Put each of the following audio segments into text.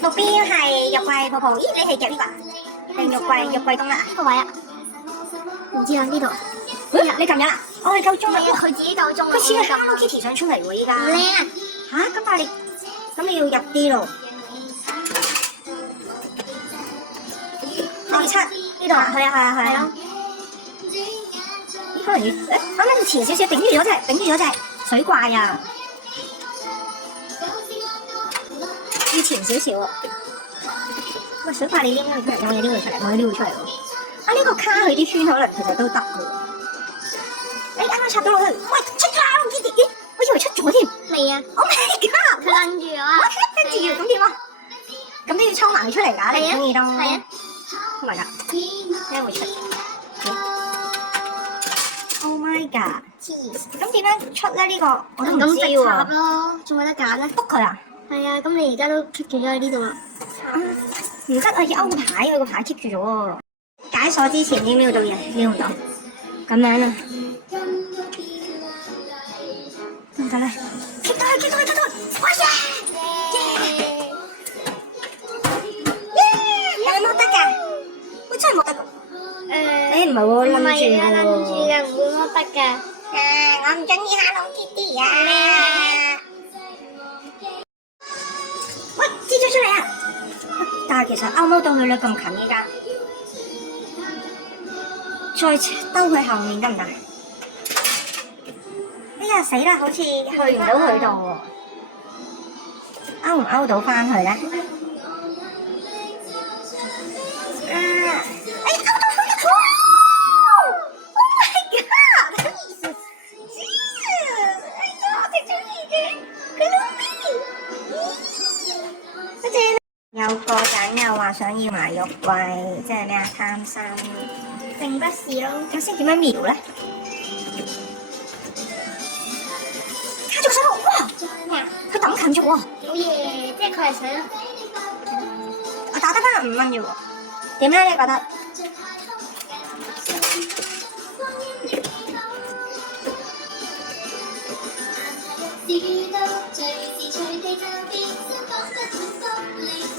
目標係肉桂泡泡。咦，你係夾呢個啊？定肉桂冬甩啊？呢個位啊，唔知啊呢度。你撳咗啦？我係夠鐘啦。佢自己夠鐘啦。佢似係 Hello Kitty 想出嚟喎依家。唔靚啊！嚇，咁你要入啲咯。27呢度啊？係啊。咦，可能要啱啱要前少少，頂住咗隻水怪啊！要前少少啊！喂，水怪你拎佢出嚟，有冇嘢拎佢出嚟？冇嘢拎佢出嚟喎。啊，呢個卡佢啲圈可能其實都得嘅喎。你啱啱插到落去，喂，出咗 Hello Kitty！咦，我以為出咗添。未啊 ！Oh my god！佢擸住我啊！跟住咁點啊？咁都要抽埋佢出嚟㗎，你中意都。係啊。Oh my god！咩會出？Oh my god！咁點樣出咧？呢個我都唔知喎。咁直插咯，仲有得揀咧？篤佢啊！係啊，咁你而家都 keep 住咗喺呢度啦。唔得啊！要勾個牌，佢個牌 keep 住咗喎。解鎖之前已經撩到嘢，撩唔到。咁樣啊。唔得啦 ！keep 到佢！哇耶！有冇得㗎？喂，真係冇得㗎。唔係喎，唔係啊，擸住嘅，唔會摸得㗎。我唔中意 Hello Kitty 啊！喂，蜘蛛出嚟啊！但係其實勾唔到佢咧，咁近依家，再兜佢後面得唔得？哎呀死啦，好似去唔到佢度喎，勾唔勾到翻去咧？有個人又話想要埋肉桂，即係咩啊？貪心，並不是咯。睇先點樣瞄咧？卡住個手度，哇！咩啊？佢抌近咗喎。好嘢，即係佢係想。我打得翻5蚊啫喎。點咧？你覺得？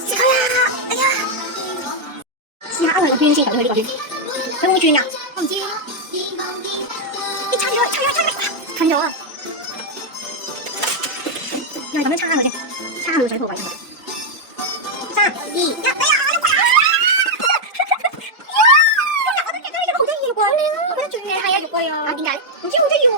食佢啦！哎呀！試下勾佢個圈先，睇佢呢個圈，佢會唔會轉㗎？我唔知。你撐住佢，近咗啊！又係咁樣撐佢先，撐佢水泡位。3、2、1，哎呀！我都見到呢個好得意嘅肉桂，我覺得最靚係啊肉桂啊！點解？唔知好得意喎！